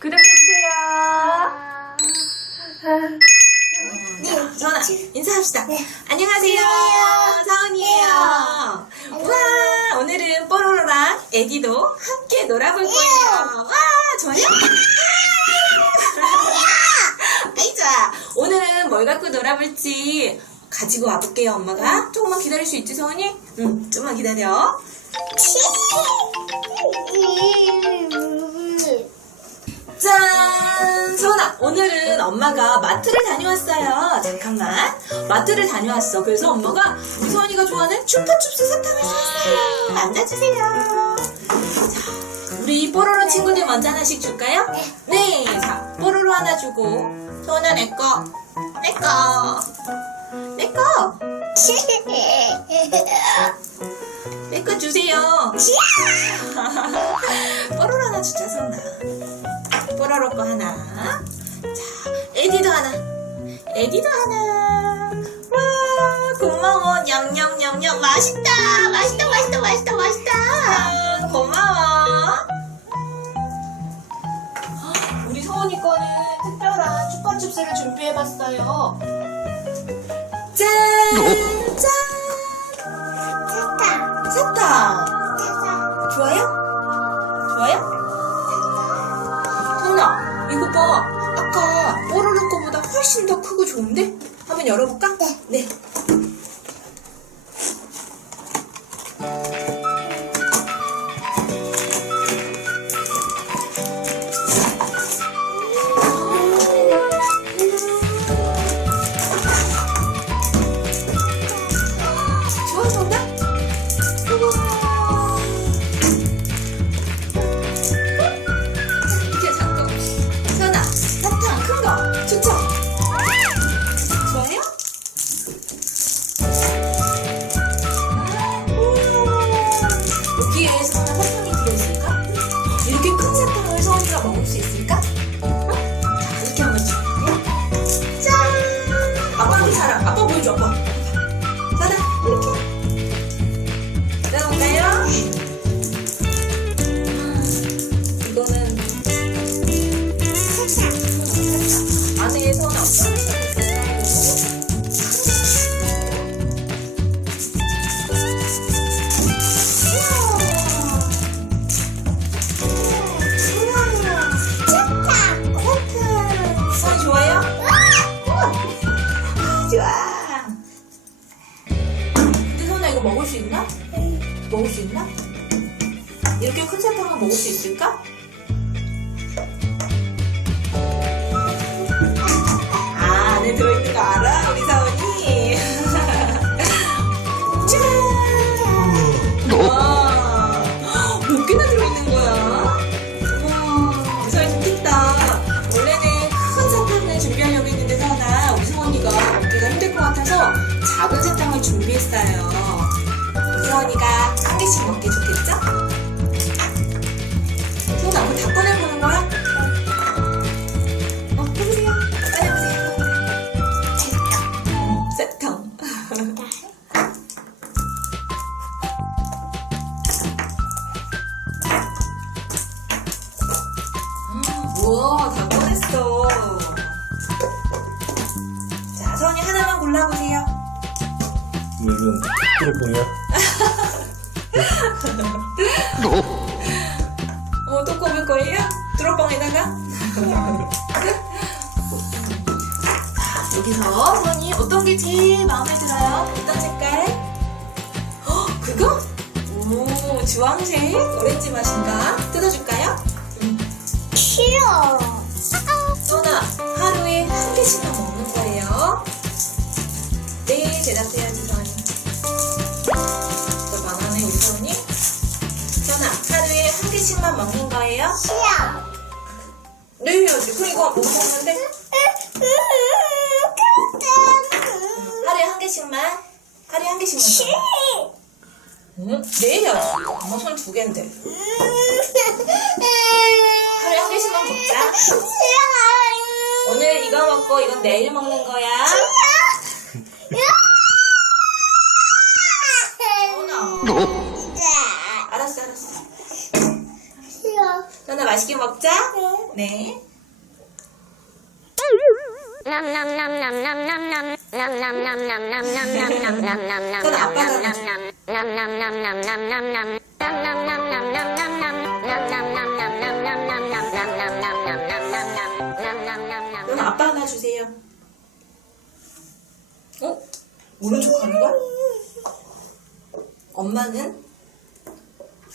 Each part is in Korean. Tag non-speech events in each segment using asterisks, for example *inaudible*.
구독해주세요. 자, 전화 인사합시다. 안녕하세요. 사원이에요. 와, 오늘은 뽀로로랑 에디도 함께 놀아볼 거예요. 와, 좋아요? *laughs* 아이, 좋아. 오늘은 뭘 갖고 놀아볼지 가지고 와볼게요, 엄마가. 조금만 기다릴 수 있지, 서원이? 응, 좀만 기다려. 짠! 서원아, 오늘은 엄마가 마트를 다녀왔어요. 잠깐만. 마트를 다녀왔어. 그래서 엄마가 우리 서원이가 좋아하는 춥파춥스 사탕을 샀어요. 만나주세요. 자, 우리 뽀로로 친구들 먼저 하나씩 줄까요? 네. 자, 뽀로로 하나 주고, 서원아, 내 거. 내 거. 내 거. *laughs* 내거 주세요. *laughs* 뽀로로 하나 주자, 서원아. 뽀로로 거 하나. 자, 에디도 하나. 에디도 하나. 와, 고마워. 냠냠냠냠. 맛있다. 맛있다, 맛있다, 맛있다, 맛있다. 아, 고마워. 우리 서원이 거는 특별한 추파춥스를 준비해봤어요. 훨씬 더 크고 좋은데? 한번 열어볼까? 네. 좋 먹을 수 있을까? 아, 안에 들어있는 거 알아? 우리 사원이? *laughs* 짠! 와, 몇 개나 들어있는 거야? 와, 우리 사원이 좋겠다. 원래는 큰 사탕을 준비하려고 했는데 사원아, 우리 사원이가 먹기가 힘들 것 같아서 작은 사탕을 준비했어요. 우리 사원이가 한 개씩 먹기 좋겠죠? 골라보세요. 뭐 이건 휴대폰이야? 어, 또 꼽을 거예요? 드롭방에다가? 자, *laughs* 여기서 선이 어떤 게 제일 마음에 들어요? 어떤 색깔? 어, 그거? 오, 주황색? 오렌지 맛인가? 뜯어줄까요? 선아, 하루에 네, 대답해야지, 선이. 또 바나나에 우리 선이? 선아, 하루에 한 개씩만 먹는 거예요? 네, 해야지. 이거 못 먹는데? 하루에 한 개씩만? 하루에 한 개씩만. 응? 네, 해야지. 엄마 손 두 개인데. 하루에 한 개씩만 먹자. 오늘 이거 먹고 이건 내일 먹는 거야. *laughs* 전화 맛있게 먹자. 네. 그럼 아빠 하나 주세요. 어? 척 하는 거야? 엄마는?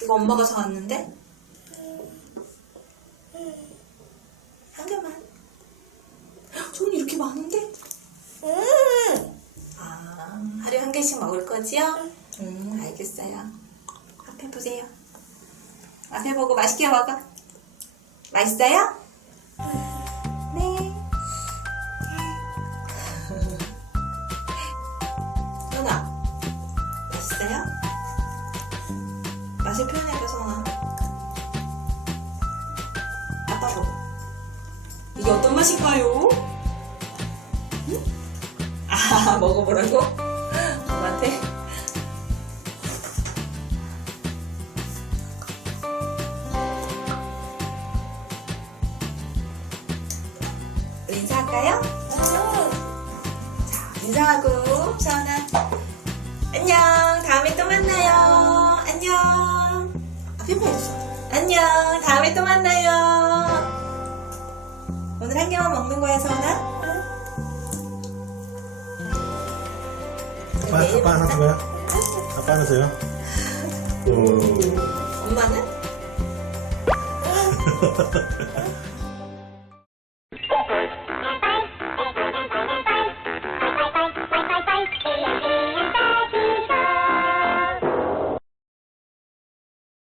이거 엄마가 사왔는데? 한 개만. 헉, 손이 이렇게 많은데? 아, 하루에 한 개씩 먹을 거지요? 음, 알겠어요. 앞에 보세요. 앞에 보고 맛있게 먹어. 맛있어요? 네. *laughs* 선아, 맛있어요? 맛을 표현해봐, 선아. 아빠 먹어. 이게 어떤 맛일까요? 응? 아, 먹어보라고? 엄마한테? 인사할까요? 자, 인사하고, 서은아. 안녕. 다음에 또 만나요. 안녕. 앞에 봐야죠. 안녕. 다음에 또 만나요. 오늘 한 개만 먹는 거야, 서은아? 빠, 아빠 하나 줘봐요. 아빠 하나 줘요. 오. 엄마는? *laughs*